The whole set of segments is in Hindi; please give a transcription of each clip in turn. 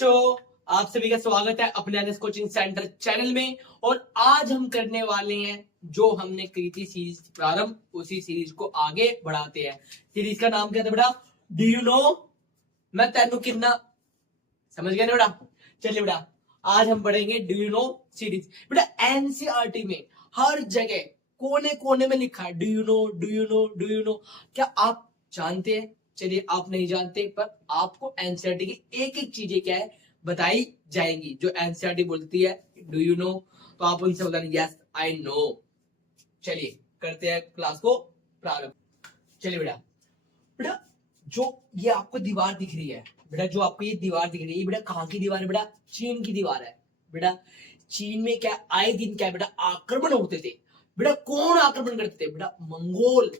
बच्चों, आप सभी का स्वागत है अपने एनएस कोचिंग सेंटर चैनल में। और आज हम करने वाले हैं जो हमने की थी सीरीज प्रारंभ, उसी सीरीज को आगे बढ़ाते हैं। सीरीज का नाम क्या था बेटा? डू यू नो मैं तेनू किन्ना। समझ गए ना बेटा? चलिए बेटा, आज हम पढ़ेंगे डू यू नो सीरीज। बेटा एनसीईआरटी में हर जगह कोने कोने में लिखा है do you know, do you know, do you know. क्या आप जानते हैं? चलिए, आप नहीं जानते पर आपको एनसीईआरटी की एक एक चीजें क्या है बताई जाएंगी। जो एनसीईआरटी बोलती है डू यू नो, तो आप उनसे बताना यस आई नो। चलिए करते हैं क्लास को प्रारंभ। चलिए बेटा, बेटा जो ये आपको दीवार दिख रही है, बेटा जो आपको ये दीवार दिख रही है, बेटा कहाँ की दीवार है? बेटा चीन की दीवार है। बेटा चीन में क्या आए दिन क्या है बेटा आक्रमण होते थे। बेटा कौन आक्रमण करते थे? बेटा मंगोल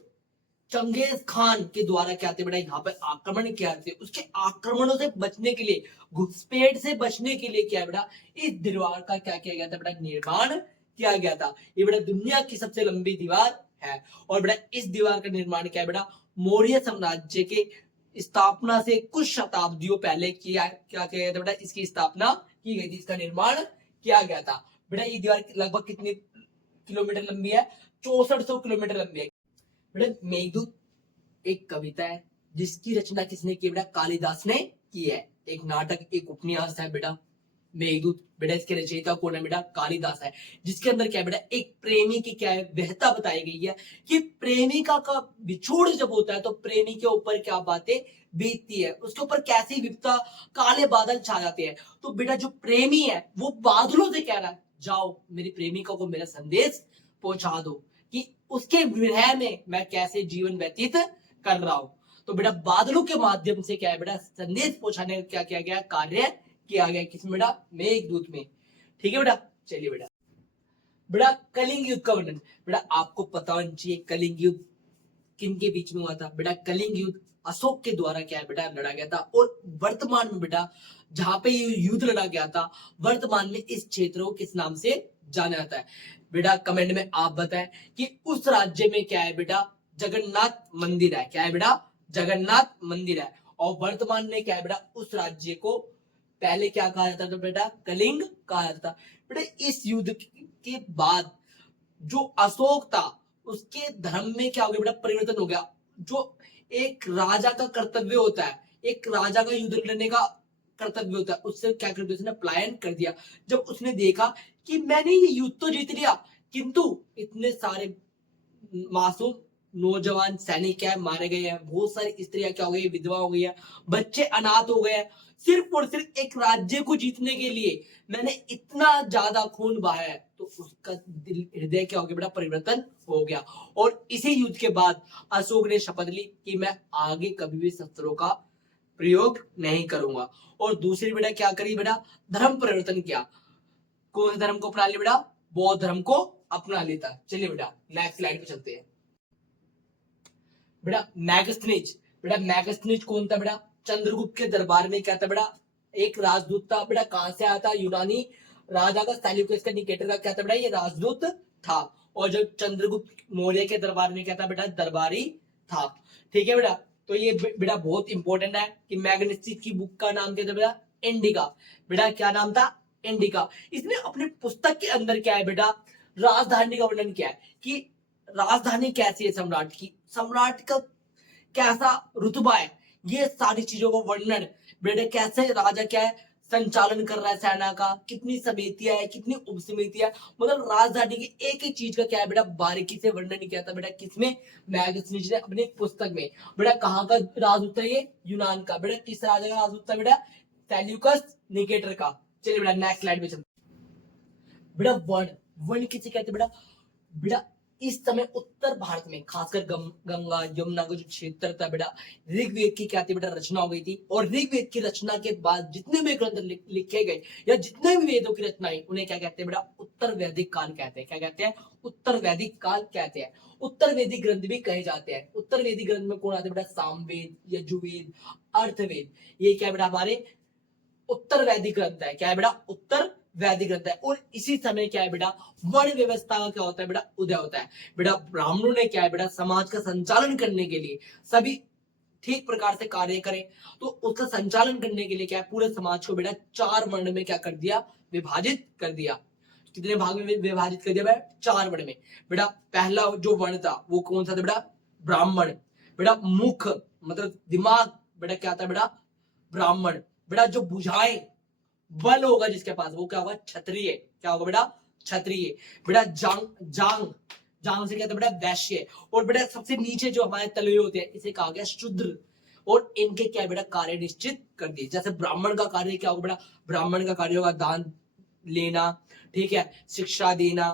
चंगेज खान के द्वारा क्या थे बेटा यहाँ पे आक्रमण किया थे। उसके आक्रमणों से बचने के लिए, घुसपैठ से बचने के लिए क्या है बेटा इस दीवार का क्या किया गया था बेटा? निर्माण किया गया था। ये बेटा दुनिया की सबसे लंबी दीवार है। और बेटा इस दीवार का निर्माण क्या है बेटा? मौर्य साम्राज्य के स्थापना से कुछ शताब्दियों पहले क्या किया गया था बेटा? इसकी स्थापना की गई थी, इसका निर्माण किया गया था। बेटा ये दीवार लगभग कितनी किलोमीटर लंबी है? 6400 किलोमीटर लंबी है। बेटा मेघदूत एक कविता है जिसकी रचना किसने की? बेटा कालिदास ने की है। एक नाटक, एक उपन्यास है बेटा मेघदूत। बेटा इसके रचयिता कौन है? बेटा कालिदास है। जिसके अंदर क्या है बेटा एक प्रेमी की क्या है व्यथा बताई गई है कि प्रेमिका का बिछोड़ जब होता है तो प्रेमी के ऊपर क्या बातें बीतती है, उसके ऊपर कैसी विपदा, काले बादल छा जाते हैं। तो बेटा जो प्रेमी है वो बादलों से कह रहा है जाओ मेरी प्रेमिका को मेरा संदेश पहुंचा दो कि उसके विरह में मैं कैसे जीवन व्यतीत कर रहा हूं। तो बेटा बादलों के माध्यम से क्या है बेटा संदेश पहुंचाने का क्या किया गया? कार्य किया गया। किसमें बेटा? मेघदूत में। ठीक है बेटा? चलिए बेटा, बेटा कलिंग युद्ध का वर्णन। बेटा आपको पता होना चाहिए कलिंग युद्ध किन के बीच में हुआ था? बेटा कलिंग युद्ध अशोक के द्वारा क्या है बेटा लड़ा गया था। और वर्तमान में बेटा जहां पे ये युद्ध लड़ा गया था, वर्तमान में इस क्षेत्र को किस नाम से जाना जाता है? बेटा कमेंट में आप बताएं कि उस राज्य में क्या है बेटा? जगन्नाथ मंदिर है। क्या है बेटा? जगन्नाथ मंदिर है। और वर्तमान में क्या है बेटा? उस राज्य को पहले क्या कहा जाता था बेटा? कलिंग कहा जाता था। बेटा इस युद्ध के बाद जो अशोक था उसके धर्म में क्या हो गया बेटा? परिवर्तन हो गया। जो एक राजा का कर्तव्य होता है, एक राजा का युद्ध लड़ने का कर्तव्य होता है, उससे क्या कर दिया उसने? पलायन कर दिया। जब उसने देखा कि मैंने ये युद्ध तो जीत लिया किंतु इतने सारे मासूम नौजवान सैनिक क्या है मारे गए हैं, बहुत सारी स्त्रियां क्या हो गई? विधवा हो गई है, बच्चे अनाथ हो गए हैं। सिर्फ और सिर्फ एक राज्य को जीतने के लिए मैंने इतना ज्यादा खून बहाया है। तो उसका दिल, हृदय क्या हो गया बेटा? परिवर्तन हो गया। और इसी युद्ध के बाद अशोक ने शपथ ली कि मैं आगे कभी भी शस्त्रों का प्रयोग नहीं करूंगा। और दूसरी बेटा क्या करी बेटा? धर्म परिवर्तन किया। कौन से धर्म को अपना लिया बेटा? बौद्ध धर्म को अपना लेता। चलिए बेटा नेक्स्ट स्लाइड पे चलते हैं। बेटा मैगस्थनीज। बेटा मैगस्थनीज कौन था बेटा? चंद्रगुप्त के दरबार में क्या था बेटा? एक राजदूत था। बेटा कहां से आया था? यूनानी राजा का सेल्यूकस का निकेटर का क्या था बेटा? ये राजदूत था। और जब चंद्रगुप्त मौर्य के दरबार में क्या था बेटा? दरबारी था। ठीक है बेटा? तो ये बेटा बहुत इंपॉर्टेंट है कि मैग्नेस्टिक की बुक का नाम क्या था बेटा? इंडिका। बेटा क्या नाम था? इंडिका। इसने अपने पुस्तक के अंदर क्या है बेटा? राजधानी का वर्णन किया है कि राजधानी कैसी है सम्राट की, सम्राट का कैसा रुतबा है, ये सारी चीजों को वर्णन। बेटे कैसे राजा क्या है संचालन कर रहा है सेना का, कितनी समितियां है, कितनी उप समितियां है, मतलब राजधानी की एक एक चीज का क्या है बेटा बारीकी से वर्णन किया था बेटा किसमें? मैगस्थनीज ने अपनी पुस्तक में। बेटा कहाँ का राजदूत था ये? यूनान का। बेटा किस राजा का राजदूत था बेटा? सेल्यूकस निकेटर का। चलिए बेटा नेक्स्ट स्लाइड पे चलते। बेटा वन, वन किसे कहते हैं बेटा? बेटा इस समय उत्तर भारत में खासकर गंगा यमुना का जो क्षेत्र था बेटा, ऋग्वेद की क्या थी बेटा? रचना हो गई थी। और ऋग्वेद की रचना के बाद जितने भी ग्रंथ लिखे गए या जितने भी वेदों की रचना हुई उन्हें क्या कहते हैं बेटा? उत्तर वैदिक काल कहते हैं। क्या कहते हैं? उत्तर वैदिक काल कहते हैं। उत्तर वैदिक ग्रंथ भी कहे जाते हैं। उत्तर वैदिक ग्रंथ में कौन आते हैं बेटा? सामवेद, यजुर्वेद, अर्थवेद, ये क्या बेटा हमारे उत्तर वैदिक ग्रंथ है। क्या है बेटा? उत्तर वैदिक ग्रंथ है। और इसी समय क्या है बेटा? वर्ण व्यवस्था का क्या होता है बेटा? उदय होता है। बेटा ब्राह्मणों ने क्या है बेटा? समाज का संचालन करने के लिए सभी ठीक प्रकार से कार्य करे, तो उसका संचालन करने के लिए क्या है, पूरे समाज को बेटा 4 वर्ण में क्या कर दिया, विभाजित कर दिया। कितने भाग में विभाजित कर दिया बेटा, 4 वर्ण में। बेटा पहला जो वर्ण था वो कौन सा था बेटा, ब्राह्मण। बेटा मुख मतलब दिमाग बेटा क्या था बेटा, ब्राह्मण। बेटा जो बुझाएं बल होगा जिसके पास वो क्या होगा, क्षत्रिय। क्या होगा बेटा, क्षत्रिय। बेटा जांग से क्या था बेटा, वैश्य। और बेटा सबसे नीचे जो हमारे तलवे होते हैं इसे कहा गया शूद्र। और इनके क्या बेटा कार्य निश्चित कर दिए। जैसे ब्राह्मण का कार्य क्या होगा बेटा, ब्राह्मण का कार्य होगा दान लेना, ठीक है, शिक्षा देना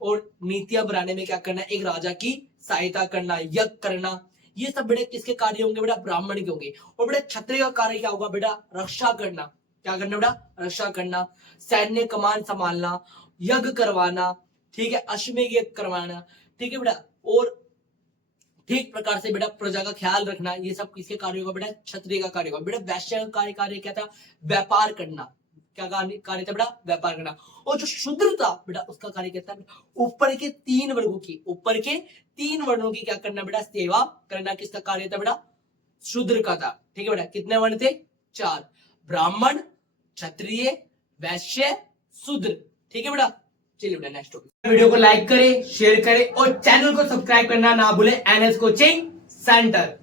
और नीतियां बनाने में क्या करना, एक राजा की सहायता करना, यज्ञ करना। ये सब बेटा किसके कार्य होंगे बेटा, ब्राह्मण के होंगे। और बेटा क्षत्रिय का कार्य क्या होगा बेटा, रक्षा करना। क्या करना बेटा, रक्षा करना, सैन्य कमान संभालना, यज्ञ करवाना, ठीक है, अश्वमेध यज्ञ करवाना, ठीक है बेटा, और ठीक प्रकार से बेटा प्रजा का ख्याल रखना। ये सब किसके कार्य होगा बेटा, क्षत्रिय का कार्य होगा। बेटा वैश्य का कार्य क्या था, व्यापार करना। क्या कार्य था बेटा, व्यापार करना। और जो शूद्र था बेटा उसका कार्य क्या था, ऊपर के 3 वर्गों की, ऊपर के 3 वर्णों की क्या करना बेटा, सेवा करना। किसका कार्य था बेटा, शूद्र का था। ठीक है बेटा, कितने वर्ण थे, 4, ब्राह्मण, क्षत्रिय, वैश्य, शूद्र। ठीक है बेटा, चलिए बेटा नेक्स्ट टॉपिक। वीडियो को लाइक करें, शेयर करें और चैनल को सब्सक्राइब करना ना भूलें, एनएस कोचिंग सेंटर।